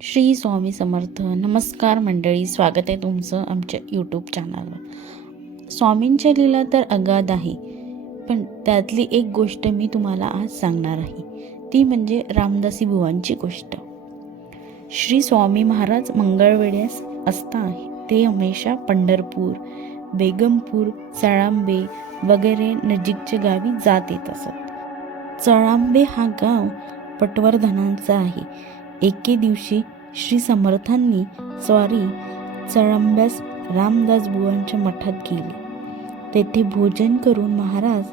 श्री स्वामी समर्थ. नमस्कार मंडळी स्वागत आहे तुमचं आमच्या यूट्यूब चॅनलवर स्वामींच्या लीला तर अगाध आहे पण त्यातली एक गोष्ट मी तुम्हाला आज सांगणार आहे. ती म्हणजे रामदासी बुवांची गोष्ट. श्री स्वामी महाराज मंगळवेड्यास असता ते हमेशा पंढरपूर बेगमपूर चळांबे वगैरे नजीकच्या गावी जात येत असत. चळांबे हा गाव पटवर्धनांचा आहे. एके दिवशी श्री समर्थांनी स्वारी चळंब्यास रामदास बुवांच्या मठात गेले. तेथे भोजन करून महाराज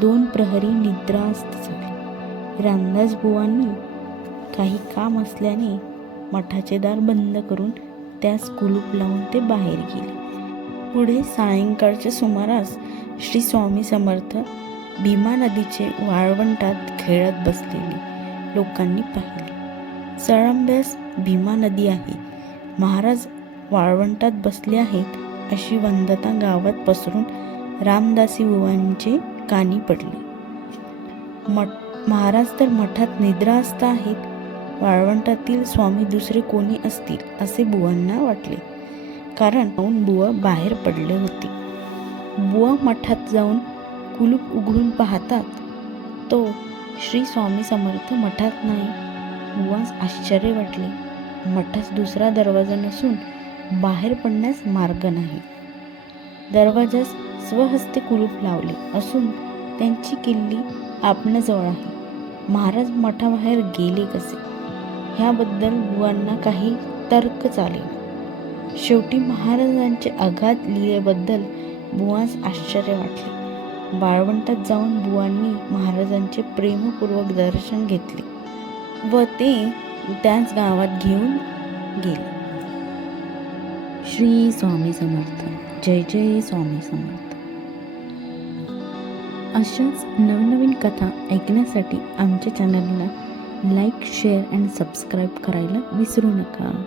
दोन प्रहरी निद्रास्त झाले. रामदास बुवांनी काही काम असल्याने मठाचे दार बंद करून त्यास कुलूप लावून ते बाहेर गेले. पुढे सायंकाळच्या सुमारास श्री स्वामी समर्थ भीमा नदीचे वाळवंटात खेळत बसलेले लोकांनी पाहिले. चळंब्यास भीमा नदी आहे. महाराज वाळवंटात बसले आहेत अशी वंदता गावात पसरून रामदासी बुवांचे कानी पडले. मठ महाराज तर मठात निद्रास्त आहेत. वाळवंटातील स्वामी दुसरे कोणी असतील असे बुवांना वाटले. कारण पाहून बुवा बाहेर पडले होते. बुवा मठात जाऊन कुलूप उघडून पाहतात. तो श्री स्वामी समर्थ मठात नाही. बुवास आश्चर्य वाटले. मठास दुसरा दरवाजा नसून बाहेर पडण्यास मार्ग नाही. दरवाजास स्वहस्ते कुलूप लावले असून त्यांची किल्ली आपणाजवळ आहे. महाराज मठाबाहेर गेले कसे? ह्याबद्दल बुवांना काही तर्क चाले शेवटी महाराजांचे आघात लिहिल्याबद्दल बुवास आश्चर्य वाटले. बाळवंटात जाऊन बुवांनी महाराजांचे प्रेमपूर्वक दर्शन घेतले. व ते त्याच गावात घेऊन गेले. श्री स्वामी समर्थ. जय जय स्वामी समर्थ. अशाच नवनवीन कथा ऐकण्यासाठी आमच्या चॅनलला लाईक शेअर अँड सबस्क्राईब करायला विसरू नका.